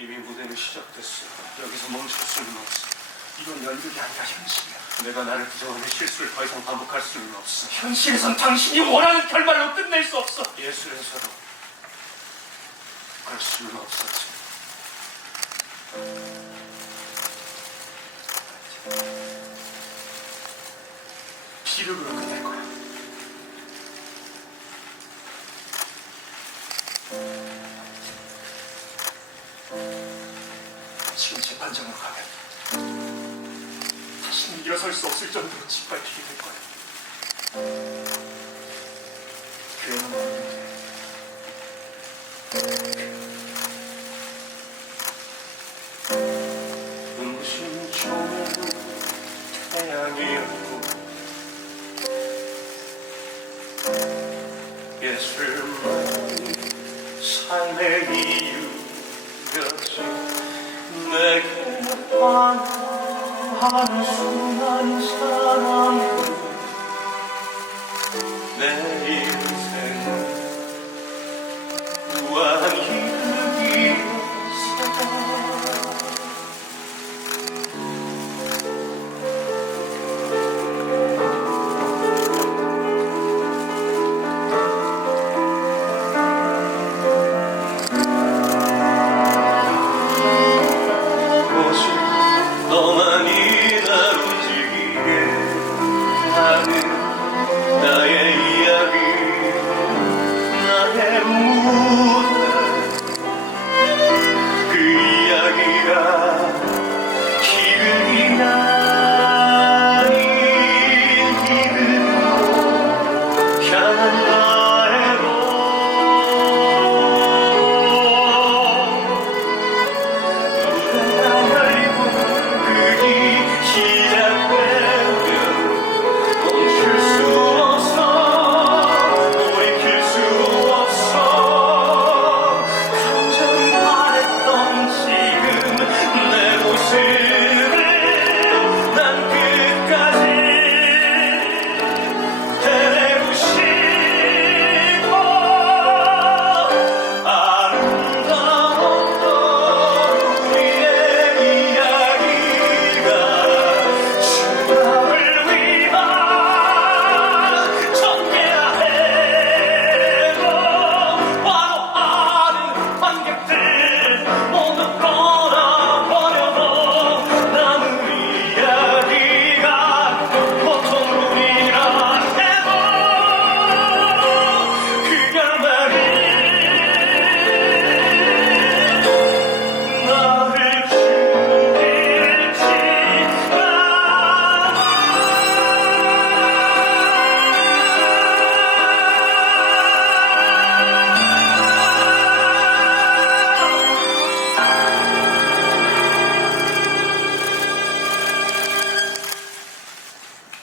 이미 무대는 시작됐어. 여기서 멈출 수는 없어. 이건 연극이 아니라 현실이야. 내가 나를 부정하는 실수를 더 이상 반복할 수는 없어. 현실에선 당신이 원하는 결말로 끝낼 수 없어. 예술에서도 그럴 수는 없었지. 비극으로 끝낼 거야. 지금 재판장으로 가면 다시는 일어설 수 없을 정도로 짓밟히게 될 거야. 교회는 모르는데 눈부신 조명은 태양이었고 예술만이 삶의 이 Let